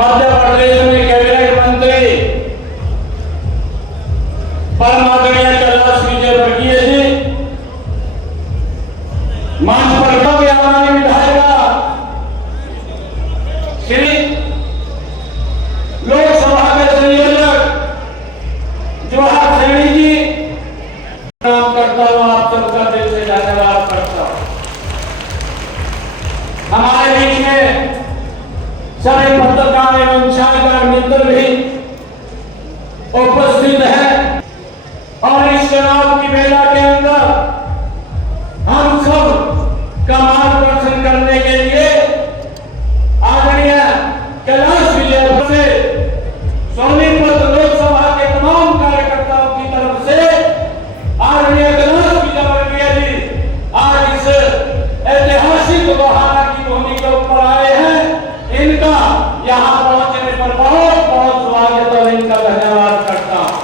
मध्य प्रदेश में कैबिनेट मंत्री परम आदरणीय कैलाश विजयवर्गीय जी, मंच पर हमारे विधायिका श्री लोकसभा के संयोजक जवाहर सैनी जी, प्रणाम करता हूँ, आप सबका दिल से धन्यवाद करता हूँ। हमारे बीच में सभी पत्रकार एवं छात्र मित्र भी उपस्थित हैं और इस चुनाव की बेला के अंदर हम सब का मार्गदर्शन करने के लिए आदरणीय कैलाश विजयवर्गीय से सोनीपत लोकसभा के तमाम कार्यकर्ताओं की तरफ से आदरणीय कैलाश विजयवर्गीय जी आज इस ऐतिहासिक बहाना की भूमि के ऊपर आए हैं। इनका यहाँ पहुंचने पर बहुत बहुत स्वागत और इनका धन्यवाद करता हूँ।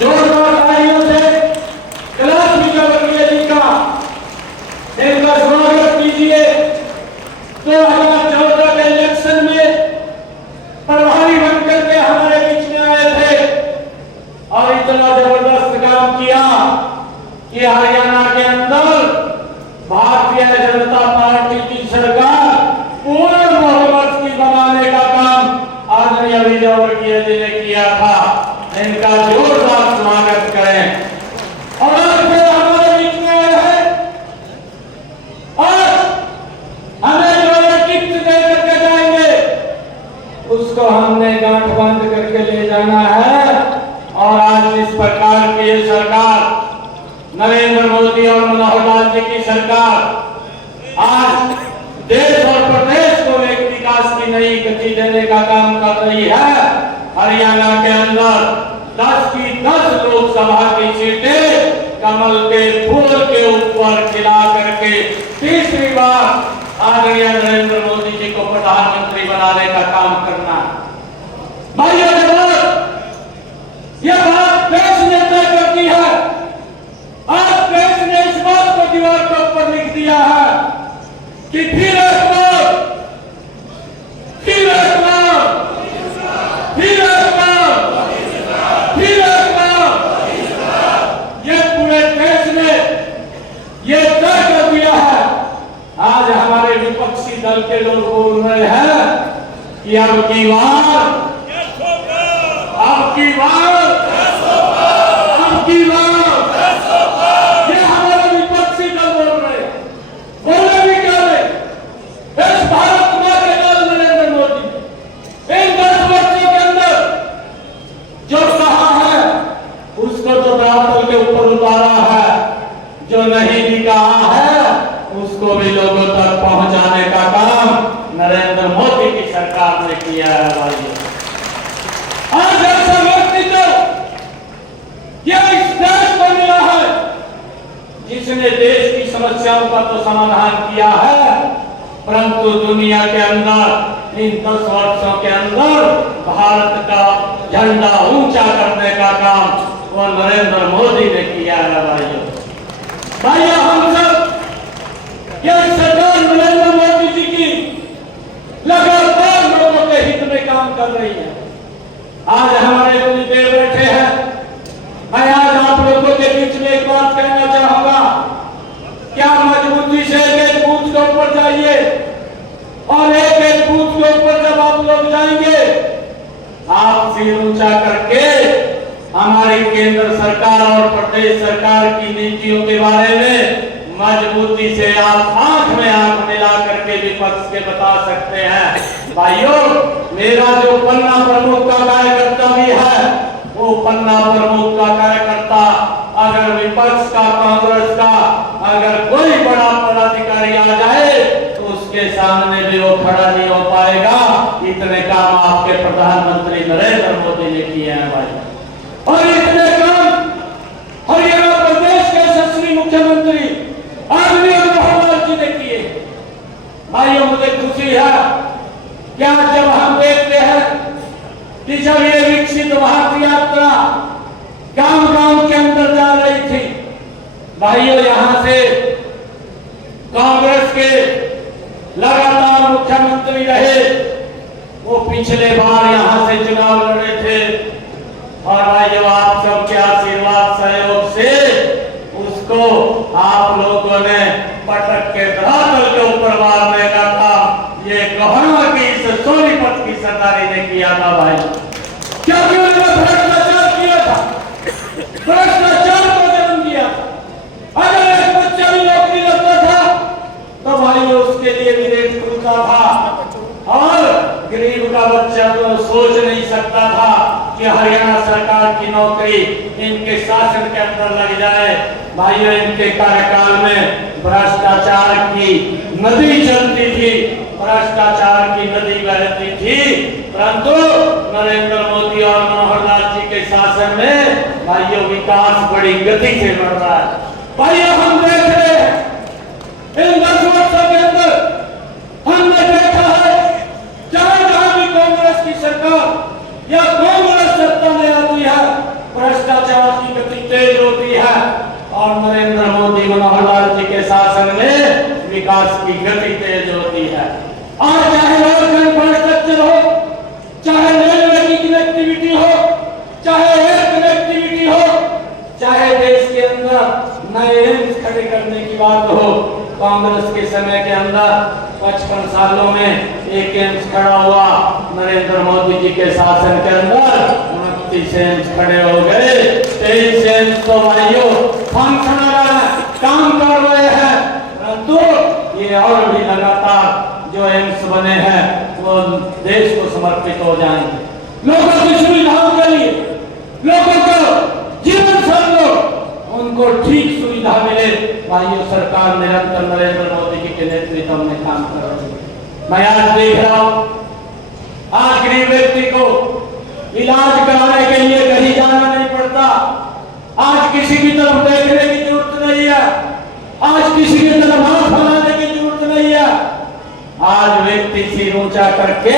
जोरदार तालियों से कैलाश विजयवर्गीय जी का इनका स्वागत कीजिए। 2014 के इलेक्शन में प्रभारी बनकर के हमारे बीच में आए थे और इतना जबरदस्त काम किया कि हरियाणा के अंदर भारतीय जनता पार्टी की सरकार पूर्ण बहुमत की बनाने का काम आदरणीय विजयवर्गीय जी ने किया था। इनका जोरदार स्वागत करें। और फिर हमारे बीच में आए हैं और हमें जो टिकट दे करके जाएंगे उसको हमने गांठ बांध करके ले जाना है। और आज इस प्रकार की ये सरकार, नरेंद्र मोदी और मनोहर लाल जी की सरकार आज देश और प्रदेश को एक विकास की नई गति देने का काम कर रही है। हरियाणा के अंदर 10 की 10 लोकसभा की सीटें कमल के फूल के ऊपर खिला करके तीसरी बार आदरणीय नरेंद्र मोदी जी को प्रधानमंत्री बनाने का काम करना है। भाइयों यह बात देश ने तय करती है। आज देश ने इस बात को दीवार के ऊपर लिख दिया है कि फिर एक बार, फिर एक बार, फिर एक बार, फिर एक बार, ये पूरे देश ने ये तय कर दिया है। आज हमारे विपक्षी दल के लोग बोल रहे हैं कि अब की बार, अब की बार, अब की बार, ये हमारे विपक्षी दल बोल रहे हैं। बोले भी क्या रहे? इस भारत माँ के दल नरेंद्र मोदी इन 10 वर्षों के अंदर जो कहा है उसको तो धरातल के ऊपर उतारा है, जो नहीं भी कहा है उसको भी लोगों तक पहुंचाने का काम नरेंद्र मोदी की सरकार ने किया है। भाइयों आज ऐसा व्यक्तित्व यह इस देश को मिला है जिसने देश की समस्याओं का तो समाधान किया है, परंतु दुनिया के अंदर इन 10 वर्षों के अंदर भारत का झंडा ऊंचा करने का काम वो नरेंद्र मोदी ने किया है। भाइयों हम सब यह सरकार नरेंद्र मोदी जी की लगातार लोगों के हित में काम कर रही है। आज हमारे गुरुदेव बैठे हैं। मैं आज आप लोगों के बीच में एक बात कहना चाहूंगा, क्या मजबूती से एक बूथ के ऊपर जाइए और एक बूथ के ऊपर जब आप लोग जाएंगे आप सिर ऊंचा करके हमारी केंद्र सरकार और प्रदेश सरकार की नीतियों के बारे में मजबूती से आप आंख में आंख मिला करके विपक्ष के बता सकते हैं। भाइयों मेरा जो पन्ना प्रमुख का कार्यकर्ता भी है वो पन्ना प्रमुख का कार्यकर्ता अगर विपक्ष का, कांग्रेस का अगर कोई बड़ा पदाधिकारी आ जाए तो उसके सामने भी वो खड़ा नहीं हो पाएगा। इतने काम आपके प्रधानमंत्री नरेंद्र मोदी ने किए हैं भाई। और इतने काम हरियाणा प्रदेश के यशस्वी मुख्यमंत्री आदरणीय मनोहर लाल जी ने किए। भाइयों मुझे खुशी है क्या जब हम देखते हैं कि जब ये विकसित भारत यात्रा गांव-गांव के अंदर जा रही थी, भाइयों यहां से कांग्रेस के लगातार मुख्यमंत्री रहे वो पिछले बार यहाँ से चुनाव लड़े थे और भाई जब आप सबके आशीर्वाद सहयोग से उसको आप लोगों ने पटक के धरातल के ऊपर मारने का था। ये गहना की इस सोनीपत की सरदारी ने किया था भाई, क्योंकि उन्होंने भ्रष्टाचार किया था, भ्रष्टाचार को जन्म दिया था। अगर एक बच्चा भी नौकरी लगता था तो भाई उसके लिए भी रेट खुलता था और गरीब का बच्चा तो सोच नहीं सकता था कि हरियाणा सरकार की नौकरी इनके शासन के अंदर लग जाए। भाइयों, इनके कार्यकाल में भ्रष्टाचार की नदी चलती थी, भ्रष्टाचार की नदी बहती थी, परंतु नरेंद्र मोदी और मनोहर लाल जी के शासन में भाइयों विकास बड़ी गति से बढ़ रहा है। भाइयों, हम देख रहे हैं इन 10 वर्षों के अंदर हमने देखा है जहां भी कांग्रेस की सरकार या कांग्रेस सत्ता में आती है भ्रष्टाचार की गति तेज होती है और नरेंद्र मोदी मनोहर लाल जी के शासन में विकास की गति तेज होती है। और चाहे रोड इंफ्रास्ट्रक्चर हो, चाहे रेलवे की कनेक्टिविटी हो, चाहे एयर कनेक्टिविटी हो, चाहे देश के अंदर नए एम्स खड़े करने की बात हो, कांग्रेस के समय के अंदर 55 सालों में एक एम्स खड़ा हुआ। नरेंद्र मोदी जी के शासन के अंदर 29 एम्स खड़े हो गए। 23 एम्स तो भाइयों फंक्शनल काम कर रहे हैं, परंतु ये और भी लगातार जो एम्स बने हैं वो देश को समर्पित हो जाएंगे। लोगों की सुविधाओं के लिए, लोगों को जीवन शैली उनको ठीक सुविधा मिले, भाइयों सरकार निरंतर नरेंद्र मोदी जी के नेतृत्व में काम कर रही है। मैं आज देख रहा हूं, आज गरीब व्यक्ति को इलाज कराने के लिए कहीं जाना नहीं पड़ता, आज किसी की तरफ देखने की जरूरत नहीं है, आज किसी की तरफ हाथ फैलाने की जरूरत नहीं है। आज व्यक्ति सिर ऊंचा करके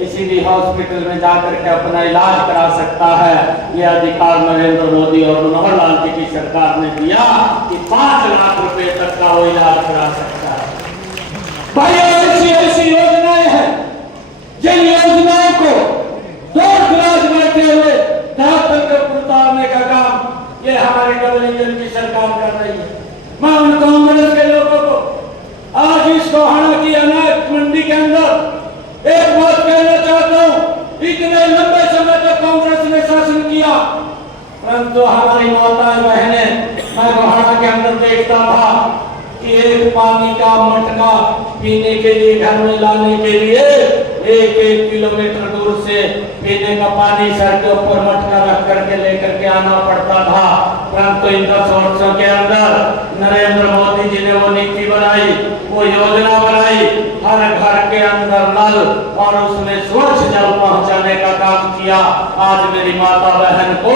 किसी भी हॉस्पिटल में जाकर के अपना इलाज करा सकता है। यह अधिकार नरेंद्र मोदी और मनोहर लाल जी की सरकार ने दिया कि 5 लाख रुपए तक का वो इलाज करा सकता है। भाई ऐसी ऐसी योजनाएं हैं जिन योजनाओं को दूर दराज बैठे हुए धरातल पर उतारने का काम ये हमारी डबल इंजन की सरकार कर रही है। मैं उन कांग्रेस के लोगों को आज इस गोहाना की अनाज मंडी के अंदर एक बात कहना चाहता हूं। इतने लंबे समय तक कांग्रेस ने शासन किया, परंतु हमारी माताएं बहनें, मैं गोहाना के अंदर देखता था कि एक पानी का मटका पीने के लिए घर में लाने के लिए 1-1 किलोमीटर दूर से पीने का पानी सर के ऊपर मटका रख करके लेकर के आना पड़ता था। परंतु इन 10 वर्षों के अंदर नरेंद्र मोदी जी ने वो नीति बनाई, वो योजना बनाई, हर घर के अंदर नल और उसमें स्वच्छ जल पहुंचाने का काम किया। आज मेरी माता बहन को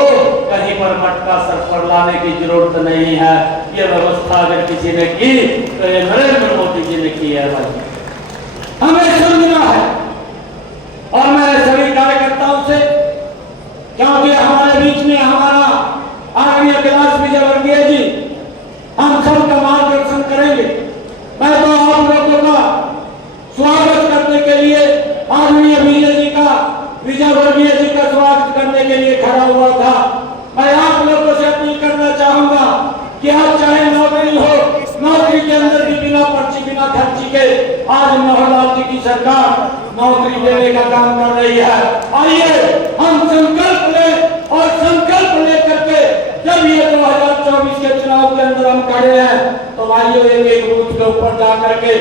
कहीं पर मटका सर पर लाने की जरूरत नहीं है। ये व्यवस्था अगर किसी ने की तो ये नरेंद्र मोदी जी ने की है। भाई हमें समझना है और मैं सभी कार्यकर्ताओं से, क्योंकि हमारे बीच में हमारा आदरणीय कैलाश विजयवर्गीय जी हम सबका मार्गदर्शन करेंगे। मैं तो आप लोगों का स्वागत करने के लिए आदरणीय विजयवर्गीय जी का स्वागत करने के लिए खड़ा हुआ था। मैं आप लोगों से अपील करना चाहूंगा कि आज चाहे नौकरी हो, नौकरी के अंदर भी बिना पर्ची बिना खर्ची के आज मनोहर लाल जी की सरकार नौकरी देने का काम कर रही है। आइए हम संकल्प लें और संकल्प लेकर के जब ये 2024 के चुनाव के अंदर हम खड़े हैं तो भाइयों एक बूथ के ऊपर जाकर के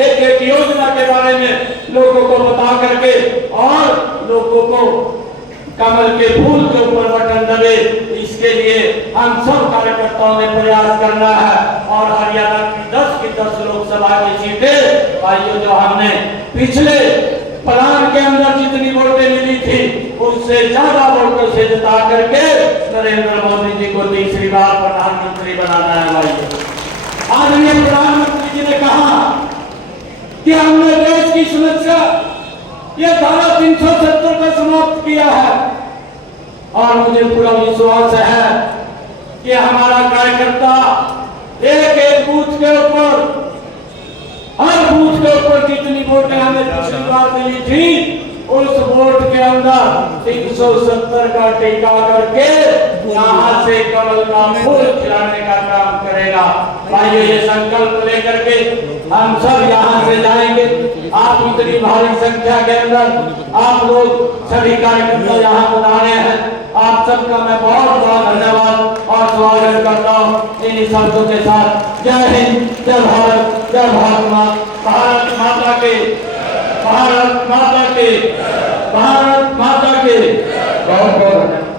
एक योजना के बारे में लोगों को बता करके और लोगों को कमल के फूल के ऊपर बटन दबे, इसके लिए हम सब कार्यकर्ताओं ने प्रयास करना है। और हरियाणा की 10 की 10 लोकसभा की सीटें भाइयों जो हमने पिछले प्लान के अंदर जितनी वोटें मिली थी उससे ज्यादा वोटों से जिता करके नरेंद्र मोदी जी को तीसरी बार प्रधानमंत्री बनाना है। भाई आदरणीय प्रधानमंत्री जी ने कहा कि हमने देश की समस्या ये धारा 370 का समाप्त किया है और मुझे पूरा विश्वास है कि हमारा कार्यकर्ता एक बूथ के ऊपर, हर बूथ के ऊपर जितनी वोटें हमें पिछली बार मिली थी उस वोट के अंदर 370 का टीका करके यहाँ से कमल का फूल खिलाने का काम करेगा। भाइयों, ये संकल्प लेकर के हम सब यहाँ से जाएंगे। आप इतनी भारी संख्या के अंदर आप लोग सभी कार्यकर्ता यहाँ बुलाने हैं। आप सबका मैं बहुत बहुत धन्यवाद और स्वागत करता हूँ इन शब्दों के साथ। जय हिंद, जय भारत, जय भारत माँ, भारत माता के, भारत माता के, भारत माता के। बहुत बहुत धन्यवाद।